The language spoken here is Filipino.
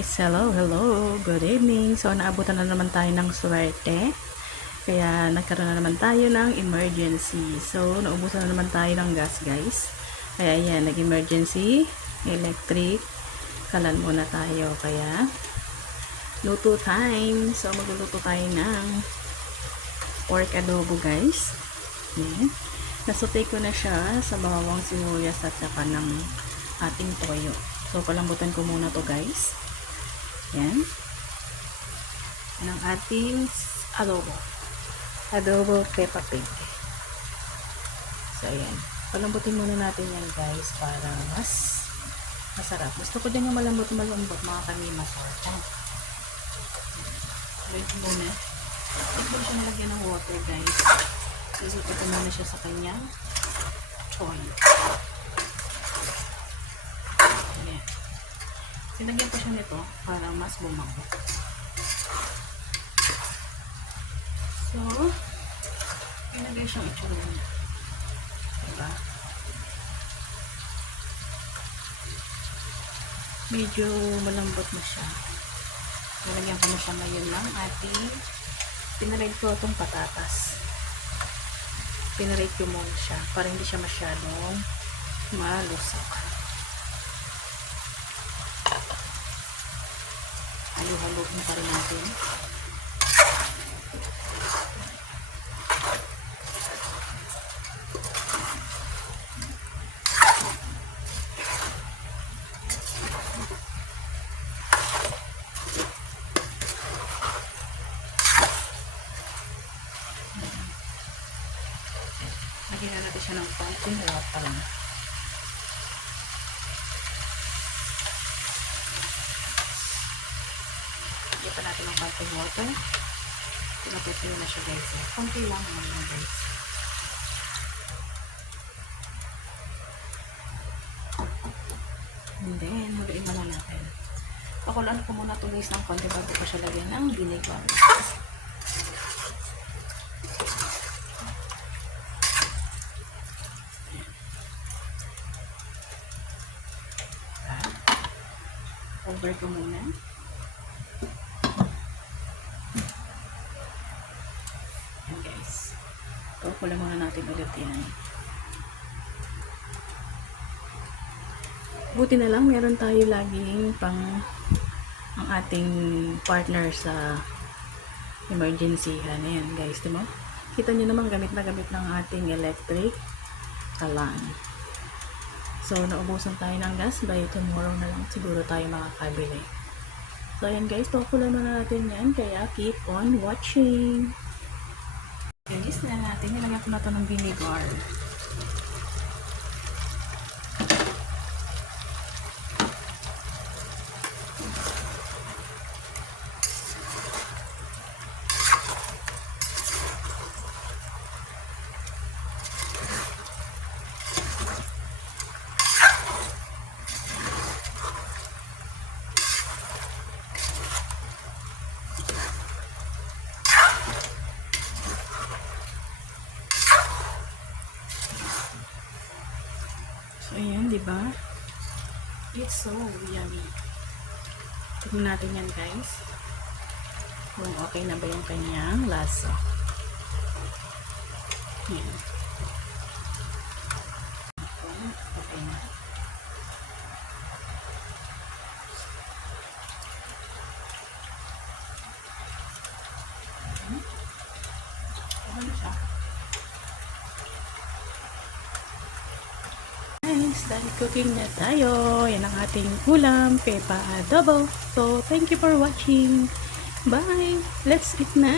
guys! Hello! Good evening! So, naabutan na naman tayo ng swerte. Kaya, nagkaroon na naman tayo ng emergency. So, naubusan na naman tayo ng gas, guys. Kaya, yan, nag-emergency, electric. Kalan muna tayo. Kaya, luto time. So, magluluto tayo ng pork adobo, guys. Yan. Nasutay ko na siya sa bawang sibuyas at saka ng ating toyo. So, palambutan ko muna to, guys. Yan. Yan ang ating adobo. Adobo Peppa Pig. So, ayan. Palambutin muna natin yan, guys, para mas masarap. Gusto ko din yung malambot mga kanimas. Wait muna. Ito ko siya nalagyan ng water, guys. Isuto ko muna siya sa kanyang toyo. Sinagyan ko siya nito para mas bumango. So, ilagay siyang itsura niya. Diba? Medyo malambot na siya. Nilagyan ko na siya ngayon ng ating pinaride ko itong patatas. Pinaride ko muna siya para hindi siya masyadong malusak. Halo-haloin pa rin natin. Lagyan na natin siya ng konting water lang. Lagyan natin ng konting water. Pinaputin na siya, guys. Konti lang naman, guys. And then, huluin na lang natin. Pakulaan ko muna ito, guys, ng konti bago pa siya lagyan ng vinegar. Over ko muna. Ayan, guys. Pakulaan muna natin ulit yan. Buti na lang meron tayo laging pang ang ating partner sa emergency. Ayan, guys, diba? Kita nyo naman gamit na gamit ng ating electric kalan. So, naubusan tayo ng gas. By tomorrow na lang siguro tayo makakabili. So, ayan, guys. Pakulan na natin yan. Kaya, keep on watching. Guys, na natin. Nilagyan ko na ito ng vinegar. So, ayan, diba? It's so yummy. Tignan natin yan, guys. Kung okay na ba yung kanyang lasa. Ayan. Okay na. Okay na siya. Dahil cooking na tayo. Yan ang ating ulam, Peppa Adobo. So, thank you for watching. Bye! Let's eat na!